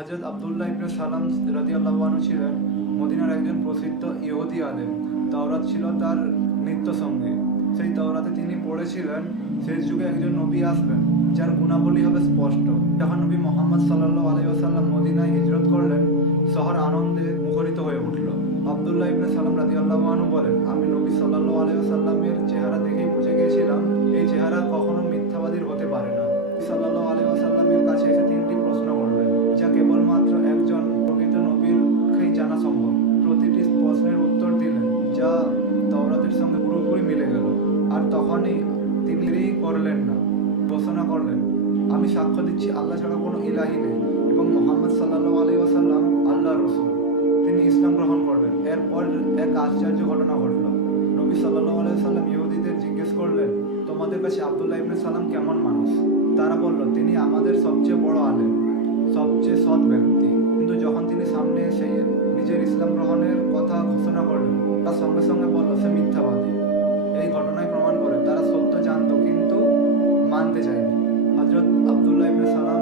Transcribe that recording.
হযরত আব্দুল্লাহ ইবনে সালাম রাদিয়াল্লাহু আনহু ছিলেন মদিনার একজন প্রসিদ্ধ ইহুদি আলেম। তাওরাত ছিল তার নিত্য সঙ্গী। সেই তাওরাতে তিনি পড়েছিলেন শেষ যুগে একজন নবী আসবেন যার গুণাবলী হবে স্পষ্ট। যখন নবী মুহাম্মদ সাল্লাল্লাহু আলাইহি ওয়াসাল্লাম মদিনায় হিজরত করলেন, শহর আনন্দে মুখরিত হয়ে উঠল। আব্দুল্লাহ ইবনে সালাম রাদিয়াল্লাহু আনহু বলেন, আমি নবী সাল্লাল্লাহু আলাইহি ওয়াসাল্লামের চেহারা দেখেই বুঝে গিয়েছিলাম এই চেহারা কখনো মিথ্যাবাদীর হতে পারে না। সাল্লাল্লাহু আলাইহি ওয়াসাল্লামের কাছে এসে তিনটি প্রশ্ন করলেন, যা কেবলমাত্র একজন প্রকৃত নবীরকেই জানা সম্ভব। প্রতিটি প্রশ্নের উত্তর দিলেন, যা তাওরাতের সঙ্গে পুরোপুরি মিলে গেল। আর তখনই তিনি দেরি করলেন না, ঘোষণা করলেন, আমি সাক্ষ্য দিচ্ছি আল্লাহ ছাড়া কোনো ইলাহি নেই এবং মুহাম্মদ সাল্লাল্লাহু আলাইহি ওয়াসাল্লাম আল্লাহর রাসূল। তিনি ইসলাম গ্রহণ করলেন। এরপর এক আশ্চর্য ঘটনা ঘটল। নবী সাল্লাল্লাহু আলাইহি ওয়াসাল্লাম ইহুদিদের জিজ্ঞেস করলেন, তোমাদের কাছে আব্দুল্লাহ ইবনে সালাম কেমন মানুষ? তারা বলল, তিনি আমাদের সবচেয়ে বড় আলেম, সবচেয়ে সৎ ব্যক্তি। কিন্তু যখন তিনি সামনে এসে নিজের ইসলাম গ্রহণের কথা ঘোষণা করলেন, তার সঙ্গে সঙ্গে বলল সে মিথ্যাবাদী। এই ঘটনায় প্রমাণ করে তারা সত্য জানতো কিন্তু মানতে চায়নি। হযরত আব্দুল্লাহ ইবনে সালাম